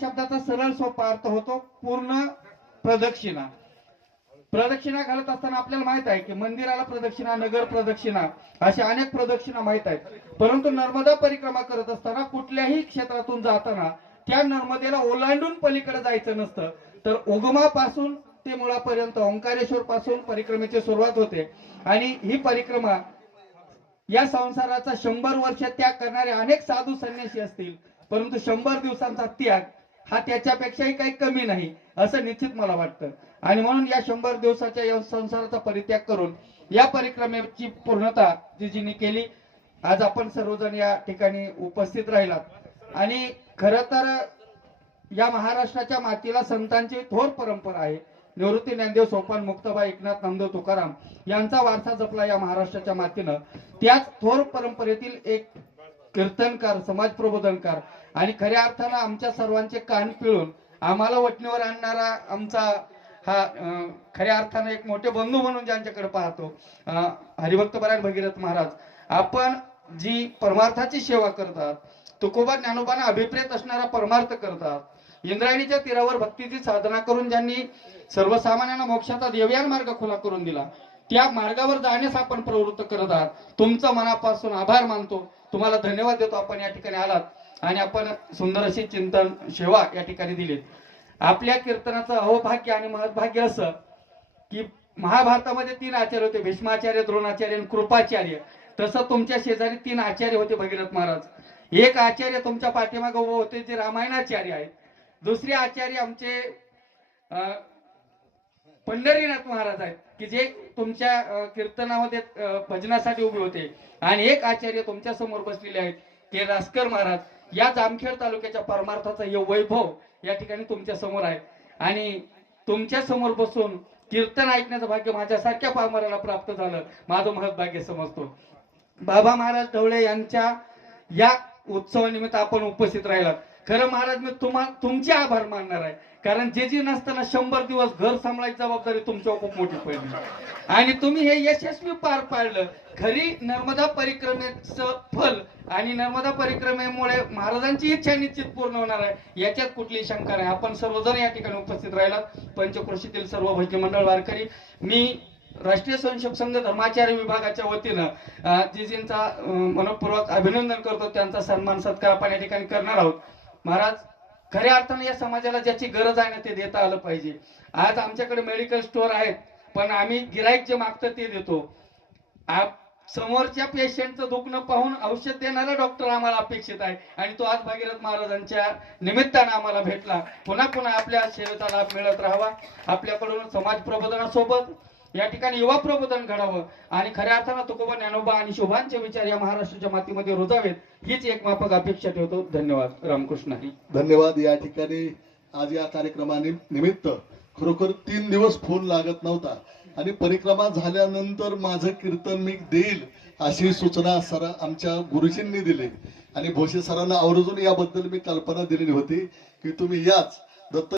शब्दाचा सरळ सोपा अर्थ होतो पूर्ण प्रदक्षिणा. प्रदक्षिणा घालत असताना आपल्याला माहीत आहे की मंदिराला प्रदक्षिणा नगर प्रदक्षिणा अशा अनेक प्रदक्षिणा माहीत आहेत. परंतु नर्मदा परिक्रमा करत असताना कुठल्याही क्षेत्रातून जाताना त्या नर्मदेला ओलांडून पलीकडे जायचं नसतं. तर उगमापासून ते मुळापर्यंत ओंकारेश्वर पासून परिक्रमेची सुरुवात होते. आणि ही परिक्रमा या संसाराचा शंभर वर्ष त्याग करणारे अनेक साधू संन्यासी असतील. परंतु शंभर दिवसांचा त्याग हा त्याच्यापेक्षाही काही कमी नाही असं निश्चित मला वाटतं. आणि म्हणून या शंभर दिवसाच्या या संसाराचा परित्याग करून या परिक्रमेची पूर्णता जिजीने केली. आज आपण सर्वजण या ठिकाणी उपस्थित राहिलात. आणि खर तर या महाराष्ट्राच्या मातीला संतांची थोर परंपरा आहे. निवृत्ती ज्ञानदेव सोपान मुक्ताबाई एकनाथ नामदेव तुकाराम यांचा वारसा जपला या महाराष्ट्राच्या मातीनं. त्याच थोर परंपरेतील एक कीर्तनकार समाज प्रबोधनकार आणि खऱ्या अर्थानं आमच्या सर्वांचे कान पिळून आम्हाला वटणीवर आणणारा आमचा हा खऱ्या अर्थानं एक मोठे बंधू म्हणून ज्यांच्याकडे पाहतो हरिभक्त परायण भगीरथ महाराज आपण जी परमार्थाची सेवा करतात तुकोबा ज्ञानोबांना अभिप्रेत असणारा परमार्थ करतात इंद्रायणीच्या तीरावर भक्तीची साधना करून ज्यांनी सर्वसामान्यांना मोक्षाचा देवयान मार्ग खुला करून दिला त्या मार्गावर जाण्यास आपण प्रवृत्त करत आहात तुमचा मनापासून आभार मानतो. तुम्हाला धन्यवाद देतो. आपण या ठिकाणी आलात. आणि आपण सुंदर अशी चिंतन सेवा या ठिकाणी दिलीत. आपल्या कीर्तनाचं अहोभाग्य आणि महत्भाग्य असं की महाभारतामध्ये तीन आचार्य होते भीष्माचार्य द्रोणाचार्य आणि कृपाचार्य. तसं तुमच्या शेजारी तीन आचार्य होते भगीरथ महाराज. एक आचार्य तुमच्या पाठीमागे उभे होते जे रामायणाचार्य आहेत. दुसरे आचार्य आमचे पंढरीनाथ महाराज आहेत की जे तुमच्या कीर्तनामध्ये भजनासाठी उभे होते. आणि एक आचार्य तुमच्यासमोर बसलेले आहेत ते रासकर महाराज. या जामखेड तालुक्याच्या परमार्थाचं हे वैभव या ठिकाणी तुमच्यासमोर आहे. आणि तुमच्यासमोर बसून कीर्तन ऐकण्याचं भाग्य माझ्यासारख्या पामराला प्राप्त झालं माझं महत्भाग्य समजतो. बाबा महाराज ढवळे यांच्या या उत्सवानिमित्त आपण उपस्थित राहिलात खरं महाराज मी तुम्हा तुमचे आभार मानणार आहे. कारण जे जे नसताना शंभर दिवस घर सांभाळायची जबाबदारी तुमच्यावर खूप मोठी पडली. आणि तुम्ही हे यशस्वी पार पाडलं. खरी नर्मदा परिक्रमेचं फल आणि नर्मदा परिक्रमेमुळे महाराजांची इच्छा निश्चित पूर्ण होणार आहे. याच्यात कुठलीही शंका नाही. आपण सर्वजण या ठिकाणी उपस्थित राहिला पंचक्रोशीतील सर्व भजनी मंडळ वारकरी मी राष्ट्रीय स्वयंसेवक संघ धर्माचार्य विभागाच्या वतीनं जीजींचा मनपूर्वक अभिनंदन करतो. त्यांचा सन्मान सत्कार आपण या ठिकाणी करणार आहोत. महाराज खऱ्या अर्थाने या समाजाला ज्याची गरज आहे ना ते देता आलं पाहिजे. आज आमच्याकडे मेडिकल स्टोअर आहेत पण आम्ही गिराईक जे मागतं ते देतो. आप समोरच्या पेशंटचं दुखणं पाहून औषध देणारा डॉक्टर आम्हाला अपेक्षित आहे. आणि तो आज भागीरथ महाराजांच्या निमित्तानं आम्हाला भेटला. पुन्हा पुन्हा आपल्या सेवेचा लाभ मिळत राहावा. आपल्याकडून समाज प्रबोधनासोबत या ठिकाणी युवा प्रबोधन घडावं. आणि खऱ्या अर्थानं तुकोबा ज्ञानोबा आणि शोभांचे विचार या महाराष्ट्राच्या मातीमध्ये रुजावेत हीच एक माफक अपेक्षा ठेवतो. धन्यवाद. रामकृष्ण धन्यवाद. या ठिकाणी आज या कार्यक्रमानि निमित्त खरोखर तीन दिवस फोन लागत नव्हता. आणि परिक्रमा झाल्यानंतर माझं कीर्तन मी देईल अशी सूचना सर आमच्या गुरुजींनी दिली. आणि भोसे सरांना आवर्जून याबद्दल मी कल्पना दिलेली होती की तुम्ही याच दत्त